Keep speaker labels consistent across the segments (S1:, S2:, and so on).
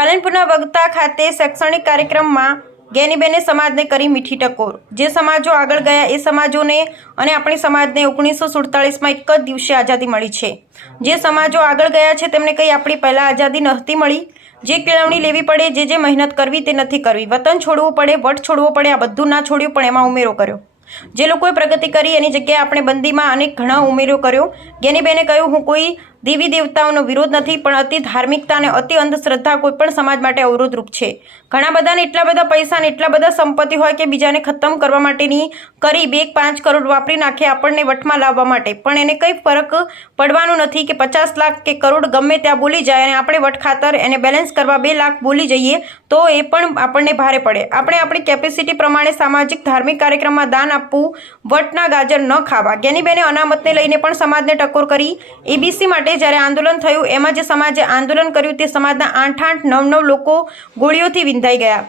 S1: પાલનપુરના વગતા ખાતે શૈક્ષણિક કાર્યક્રમમાં ગેનીબેને સમાજને કરી મીઠી ટકોર. જે સમાજો આગળ ગયા એ સમાજોને અને આપણી સમાજને ઓગણીસો સુડતાલીસમાં એક જ દિવસે આઝાદી મળી છે. જે સમાજો આગળ ગયા છે તેમને કંઈ આપણી પહેલાં આઝાદી નહોતી મળી. જે કેળવણી લેવી પડે, જે જે મહેનત કરવી તે નથી કરવી. વતન છોડવું પડે, વટ છોડવો પડે, આ બધું ના છોડ્યું પણ એમાં ઉમેરો કર્યો. જે લોકોએ પ્રગતિ કરી એની જગ્યાએ આપણે બંદીમાં અનેક ઘણા ઉમેરો કર્યો. જ્ઞાનીબેને કહ્યું, હું કોઈ દેવી દેવતાઓનો વિરોધ નથી, પણ અતિ ધાર્મિકતા અને અતિ અંધશ્રદ્ધા કોઈ પણ સમાજ માટે અવરોધરૂપ છે. ઘણા બધાને એટલા બધા પૈસા અને એટલા બધા સંપત્તિ હોય કે બીજાને ખતમ કરવા માટેની કરી બે પાંચ કરોડ વાપરી નાખે આપણને વટમાં લાવવા માટે. પણ એને કંઈ ફરક પડવાનો નથી કે પચાસ લાખ કે કરોડ ગમે ત્યાં બોલી જાય અને આપણે વટ ખાતર એને બેલેન્સ કરવા બે લાખ બોલી જઈએ, તો એ પણ આપણને ભારે પડે. આપણે આપણી કેપેસિટી પ્રમાણે સામાજિક ધાર્મિક કાર્યક્રમમાં દાન આપવું, વટના ગાજર ન ખાવા. ગેનીબેને અનામતને લઈને પણ સમાજને ટકોર કરી. એબીસી માટે જ્યારે આંદોલન થયું, એમાં જે સમાજે આંદોલન કર્યું તે સમાજના આઠ આઠ નવ નવ લોકો ગોળીઓથી વિંધાઈ ગયા.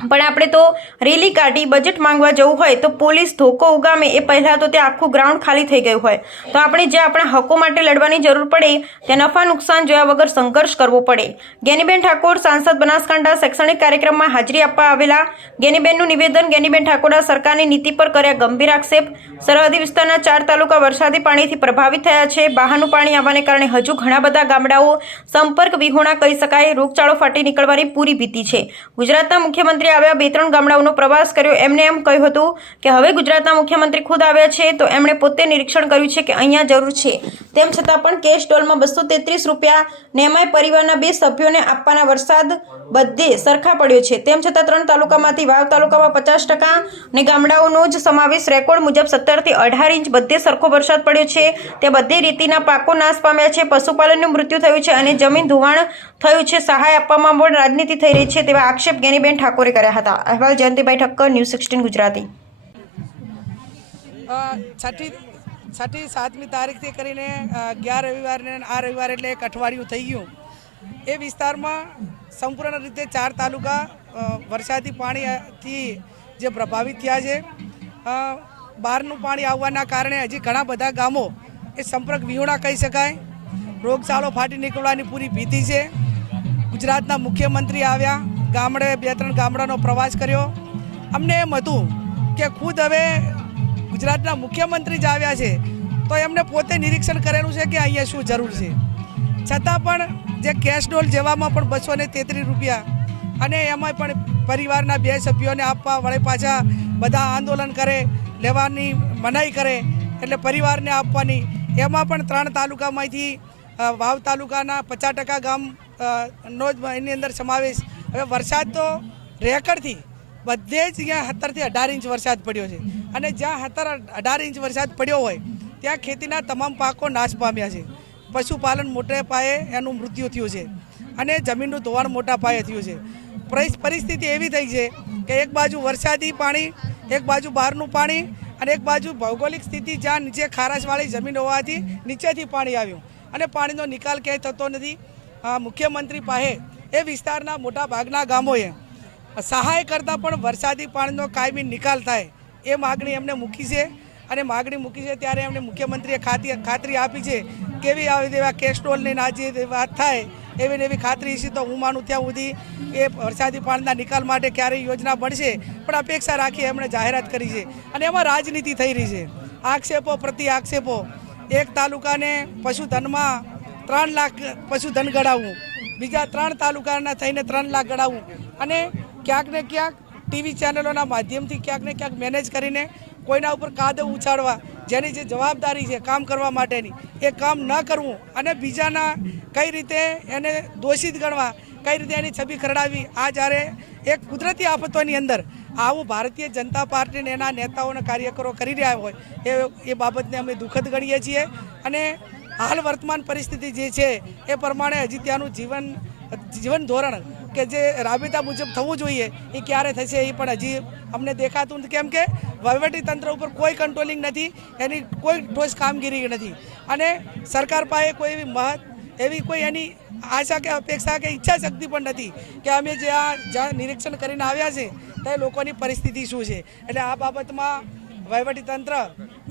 S1: પણ આપણે તો રેલી કાઢી બજેટ માંગવા જવું હોય તો પોલીસ ધોકો ઉગામે. એ પહેલાં તો ત્યાં આખું ગ્રાઉન્ડ ખાલી થઈ ગયું હોય. તો આપણે જે આપણા હકો માટે લડવાની જરૂર પડે તે નફા નુકસાન જોયા વગર સંઘર્ષ કરવો પડે. ગેનીબેન ઠાકોર સાંસદ બનાસકાંઠા શૈક્ષણિક કાર્યક્રમમાં હાજરી આપવા આવેલા. ગેનીબેનનું નિવેદન ગેનીબેન ઠાકોરા સરકારની નીતિ પર કર્યા ગંભીર આક્ષેપ. સરહદી વિસ્તારના ચાર તાલુકા વરસાદી પાણીથી પ્રભાવિત થયા છે. બહારનું પાણી આવવાને કારણે હજુ ઘણા બધા ગામડાઓ સંપર્ક વિહોણા કહી શકાય. રોગચાળો ફાટી નીકળવાની પૂરી ભીતિ છે. ગુજરાતના મુખ્યમંત્રી આવ્યા બે ત્રણ ગામડાઓનો પ્રવાસ કર્યો. એમને એમ કહ્યું હતું કે હવે ગુજરાતના મુખ્યમંત્રી ખુદ આવ્યા છે તો એમણે પોતે નિરીક્ષણ કર્યું છે કે અહીંયા જરૂર છે. તેમ છતાં પણ કેશ ડોલમાં બસો તેત્રીસ રૂપિયા ને એમાંય પરિવારના બે સભ્યોને આપવાના વરસાદ બધે સરખા પડ્યો છે. તેમ છતાં ત્રણ તાલુકામાંથી વાવ તાલુકામાં પચાસ ટકા ને ગામડાઓનો જ સમાવેશ રેકોર્ડ મુજબ સત્તરથી અઢાર ઇંચ બધે સરખો વરસાદ પડ્યો છે. તે બધી રીતિના પાકો નાશ પામ્યા છે. પશુપાલનનું મૃત્યુ થયું છે અને જમીન ધોવાણ થયું છે. સહાય આપવામાં પણ રાજનીતિ થઈ રહી છે તેવા આક્ષેપ ગેનીબેન ઠાકોરે કર્યા હતા. અહેવાલ જયંતિભાઈ ઠક્કર ન્યૂઝ સિક્સટીન ગુજરાતી.
S2: છઠ્ઠી સાતમી તારીખથી કરીને અગિયાર રવિવારને આ રવિવાર એટલે એક અઠવાડિયું થઈ ગયું. એ વિસ્તારમાં સંપૂર્ણ રીતે ચાર તાલુકા વરસાદી પાણીથી જે પ્રભાવિત થયા છે. બહારનું પાણી આવવાના કારણે હજી ઘણા બધા ગામો એ સંપર્ક વિહોણા કહી શકાય. રોગચાળો ફાટી નીકળવાની પૂરી ભીતિ છે. ગુજરાતના મુખ્યમંત્રી આવ્યા. ગામડે બે ત્રણ ગામડાનો પ્રવાસ કર્યો. અમને એમ હતું કે ખુદ હવે ગુજરાતના મુખ્યમંત્રી જ આવ્યા છે, તો એમને પોતે નિરીક્ષણ કરેલું છે કે અહીંયા શું જરૂર છે. છતાં પણ જે કેશ ડોલ જેવામાં પણ બસો ને તેત્રીસ રૂપિયા અને એમાં પણ પરિવારના બે સભ્યોને આપવા વળે પાછા બધા આંદોલન કરે, લેવાની મનાઈ કરે, એટલે પરિવારને આપવાની. એમાં પણ ત્રણ તાલુકામાંથી વાવ તાલુકાના પચાસ ટકા ગામ નો જ એની અંદર સમાવેશ હવે વરસાદ તો રેકર્ડથી બધે જ ત્યાં સત્તરથી અઢાર ઇંચ વરસાદ પડ્યો છે. અને જ્યાં સત્તર અઢાર ઇંચ વરસાદ પડ્યો હોય, ત્યાં ખેતીના તમામ પાકો નાશ પામ્યા છે. પશુપાલન મોટે પાયે એનું મૃત્યુ થયું છે. અને જમીનનું ધોવાણ મોટા પાયે થયું છે. પરિસ- પરિસ્થિતિ એવી થઈ છે કે એક બાજુ વરસાદી પાણી, એક બાજુ બહારનું પાણી અને એક બાજુ ભૌગોલિક સ્થિતિ જ્યાં નીચે ખારાશવાળી જમીન હોવાથી નીચેથી પાણી આવ્યું. અને પાણીનો નિકાલ ક્યાંય થતો નથી. મુખ્યમંત્રી પાસે એ વિસ્તારના મોટા ભાગના ગામોએ સહાય કરતાં પણ વરસાદી પાણીનો કાયમી નિકાલ થાય એ માગણી એમને મૂકી છે અને માગણી મૂકી છે ત્યારે એમને મુખ્યમંત્રીએ ખાતી ખાતરી આપી છે કેવી આવી તેવા કેસ્ટ્રોલની ના જે વાત થાય એવી ને એવી ખાતરી છે. તો હું માનું ત્યાં સુધી એ વરસાદી પાણીના નિકાલ માટે ક્યારેય યોજના બનશે પણ અપેક્ષા રાખી એમણે જાહેરાત કરી છે. અને એમાં રાજનીતિ થઈ રહી છે. આક્ષેપો પ્રતિ આક્ષેપો. એક તાલુકાને પશુધનમાં ત્રણ લાખ પશુધન ગણાવવું બીજા ત્રણ તાલુકાના થઈને ત્રણ લાખ ગણાવવું અને ક્યાંક ને ક્યાંક ટીવી ચેનલોના માધ્યમથી ક્યાંક ને ક્યાંક મેનેજ કરીને કોઈના ઉપર કાદવ ઉછાળવા, જેની જે જવાબદારી છે કામ કરવા માટેની, એ કામ ન કરવું અને બીજાના કઈ રીતે એને દોષિત ગણવા, કઈ રીતે એની છબી ખરડાવી આ જ્યારે એક કુદરતી આફતોની અંદર આવું ભારતીય જનતા પાર્ટીને એના નેતાઓના કાર્યકરો કરી રહ્યા હોય, એ એ બાબતને અમે દુઃખદ ગણીએ છીએ. અને હાલ વર્તમાન પરિસ્થિતિ જે છે, એ પ્રમાણે હજી ત્યાંનું જીવન જીવન ધોરણ કે જે રાબેતા મુજબ થવું જોઈએ, એ ક્યારે થશે એ પણ હજી અમને દેખાતું નથી. કેમ કે વહીવટી તંત્ર ઉપર કોઈ કંટ્રોલિંગ નથી, એની કોઈ ઠોસ કામગીરી નથી. અને સરકાર પાસે કોઈ એવી મહત, એવી કોઈ એની આશા કે અપેક્ષા કે ઈચ્છા શક્તિ પણ નથી કે અમે જે આ જ્યાં નિરીક્ષણ કરીને આવ્યા છે, તે લોકોની પરિસ્થિતિ શું છે. એટલે આ બાબતમાં વહીવટી તંત્ર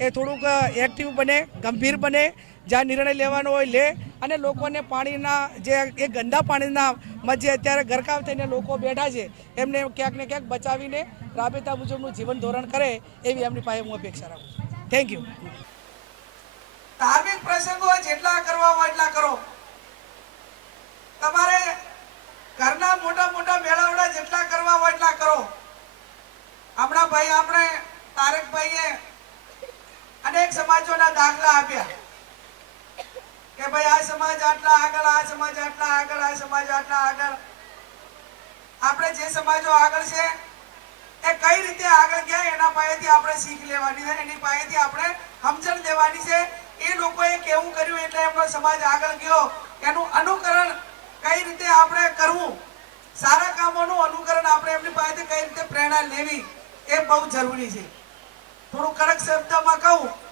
S2: એ થોડુંક એક્ટિવ બને, ગંભીર બને જ્યાં નિર્ણય લેવાનો હોય લે. અને લોકોને પાણીના જે એ ગંદા પાણીના મજે અત્યારે ગરકાવ થઈને લોકો બેઠા છે, એમને ક્યાંક ને ક્યાંક બચાવીને રાબેતા મુજબનું જીવન ધોરણ કરે એવી એમની પાસે હું અપેક્ષા રાખું છું. થેન્ક યુ ધાર્મિક પ્રસંગો જેટલા કરવા હોય એટલા કરો. તમારે ઘરના મોટા મોટા મેળાવડા જેટલા કરવા હોય એટલા કરો. હમણાં ભાઈ, આપણે તારકભાઈએ અનેક સમાજોના દાખલા આપ્યા. કે ભાઈ આ સમાજ આટલા આગળ, આ સમાજ આટલા આગળ, આ સમાજ આટલા આગળ. આપણે જે સમાજો આગળ છે, એ કઈ રીતે આગળ ગયા એના પાસેથી આપણે શીખ લેવાની છે, એની પાસેથી આપણે સમજણ લેવાની છે. એ લોકોએ કેવું કર્યું એટલે એમનો સમાજ આગળ ગયો. એનું અનુકરણ કઈ રીતે આપણે કરવું? સારા કામોનું અનુકરણ આપણે એમની પાસેથી કઈ રીતે પ્રેરણા લેવી? એ બહુ જરૂરી છે. થોડું કડક શબ્દમાં કહું.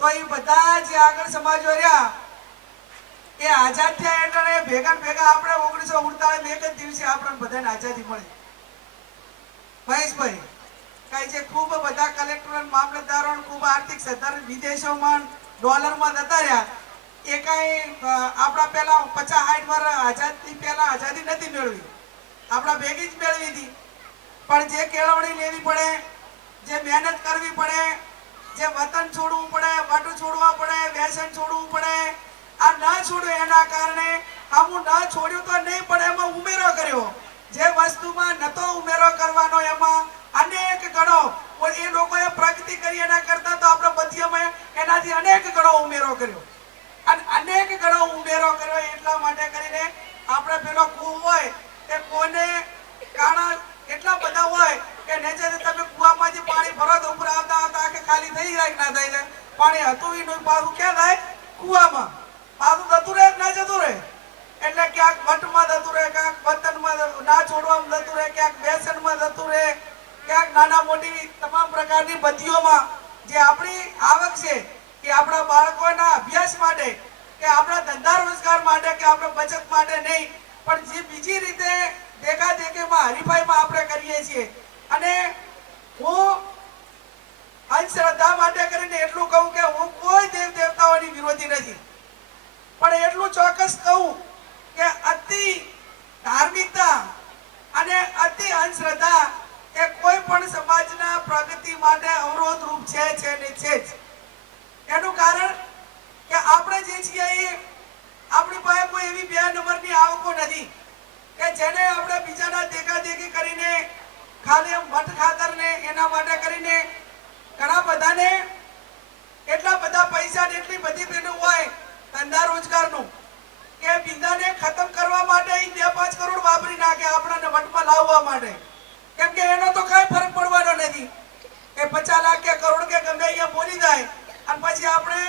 S2: તો એ બધા જે આગળ સમાજો રહ્યા, એ આઝાદ થયા એટલે ભેગા ભેગા આપણે ઓગણીસો ઉડતાલીસ એક જ દિવસે આપણને બધાને આઝાદી મળી. મહેશભાઈ કઈ છે, ખૂબ બધા કલેક્ટર મામલતદારો ખૂબ આર્થિક સત્તર વિદેશોમાં ડોલરમાં જતા રહ્યા. એ કઈ આપણા પહેલા પચાસ સાઠ વર્ષ આઝાદી પહેલા આઝાદી નથી મેળવી. આપણા ભેગી જ મેળવી હતી. પણ જે કેળવણી લેવી પડે, જે મહેનત કરવી પડે જે વતન છોડવું પડે, વટ છોડવા પડે, વ્યસન છોડવું પડે, આ ન છોડ્યું એના કારણે આ હું ના છોડ્યું તો નહીં, પણ એમાં ઉમેરો કર્યો. જે વસ્તુમાં નતો ઉમેરો કરવાનો, એમાં અનેક ગણો એ લોકોએ પ્રગતિ કરી એના કરતા તો આપણે મધ્યમાં એનાથી અનેક ગણો ઉમેરો કર્યો. અને અનેક ગણો ઉમેરો કર્યો એટલા માટે કરીને આપણે પેલો કૂ હોય એ કોને, કાણા, એટલા બધા હોય કે નીચે તમે કૂવામાંથી પાણી ભરો તો ઉપર આવતા આવતા આખે ખાલી થઈ જાય ના થઈ જાય પાણી હતું ઈ નું પાછું ક્યાં થાય? કૂવામાં. પાછું જતું રહે ના જતું રહે? એટલે ક્યાંક ભટ્ટમાં જતું રહે, ક્યાંક વતનમાં ના છોડવામાં જતું રહે, ક્યાંક બેસનમાં જતું રહે, ક્યાંક નાના મોટી તમામ પ્રકારની બધીઓમાં જે આપણી આવક છે કે આપણા બાળકોના અભ્યાસ માટે કે આપણા ધંધા રોજગાર માટે કે આપણે બચત માટે નહીં. પણ જે બીજી રીતે દેખા દેખીમાં હરીફાઈમાં આપણે કરીએ છીએ અને હું અંધશ્રદ્ધા માટે કરીને એટલું કહું કે હું કોઈ દેવ દેવતાઓની વિરોધી નથી. પણ એટલું ચોક્કસ કહું કે અતિ ધાર્મિકતા અને અતિ અંધશ્રદ્ધા એ કોઈ પણ સમાજના પ્રગતિ માટે અવરોધ રૂપ છે છે ને છે જ. એનું કારણ કે આપણે જે છીએ એ આપણી પાસે કોઈ એવી બે નંબરની આવકો નથી કે જેને આપણે બીજાના દેખા કરીને ખાલી મઠ ખાતર ને એના માટે કરીને ઘણા બધાને એટલા બધા પૈસા ને એટલી બધી પેલું હોય ધંધા રોજગારનું કે બીજાને ખતમ કરવા માટે ઈ બે પાંચ કરોડ વાપરી નાખે આપણાને વટમાં લાવવા માટે. કેમ કે એનો તો કઈ ફરક પડવાનો નથી. કે પચાસ લાખ કે કરોડ કે ગમે અહીંયા બોલી જાય અને પછી આપણે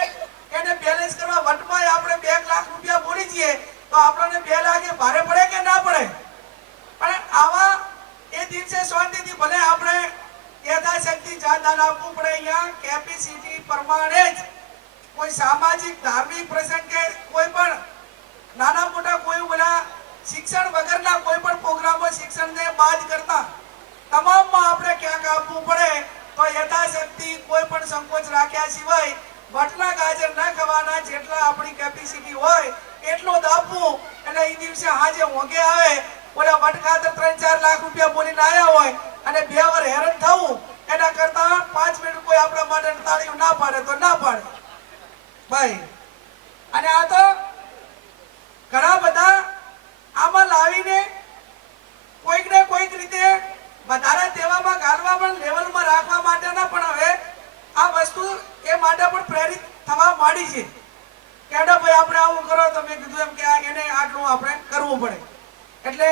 S2: એને બેલેન્સ કરવા વટમાં આપણે બે લાખ રૂપિયા બોલી જઈએ તો આપણને બે લાખ એ ભારે પડે કે ના પડે પણ આવા એ દિવસે શાંતિથી ભલે આપણે યથાશક્તિ જાનદાન આપવું પડે અહીંયા કેપેસિટી પ્રમાણે જ કોઈ સામાજિક, ધાર્મિક પ્રસંગ કોઈ પણ નાના મોટા કોઈ બધા શિક્ષણ વગરના કોઈ પણ પ્રોગ્રામો શિક્ષણને બાદ કરતા તમામમાં આપણે ક્યાંક આપવું પડે તો યથાશક્તિ કોઈ પણ સંકોચ રાખ્યા સિવાય બટલા ગાજર ન ખવાના જેટલા આપણી કેપેસિટી હોય એટલું જ આપવું એટલે એ દિવસે હાજે હોગે આવે ઓલા વટ ખાતર ત્રણ ચાર લાખ રૂપિયા બોલીને આવ્યા હોય અને બે વાર હેરાન થવું એના કરતા પાંચ મિનિટ કોઈ આપણા માટે તાળીઓ ના પાડે તો ના પાડે ભાઈ અને આ તો ઘણા બધા આમાં લાવીને કોઈક ને કોઈક રીતે વધારે દેવામાં ગાળવા પણ લેવલમાં રાખવા માટેના પણ હવે આ વસ્તુ એ માટે પણ પ્રેરિત થવા માંડી છે કે અરે ભાઈ આપણે આવું કરો તો મેં કીધું એમ કે આ એને આટલું આપણે કરવું પડે. એટલે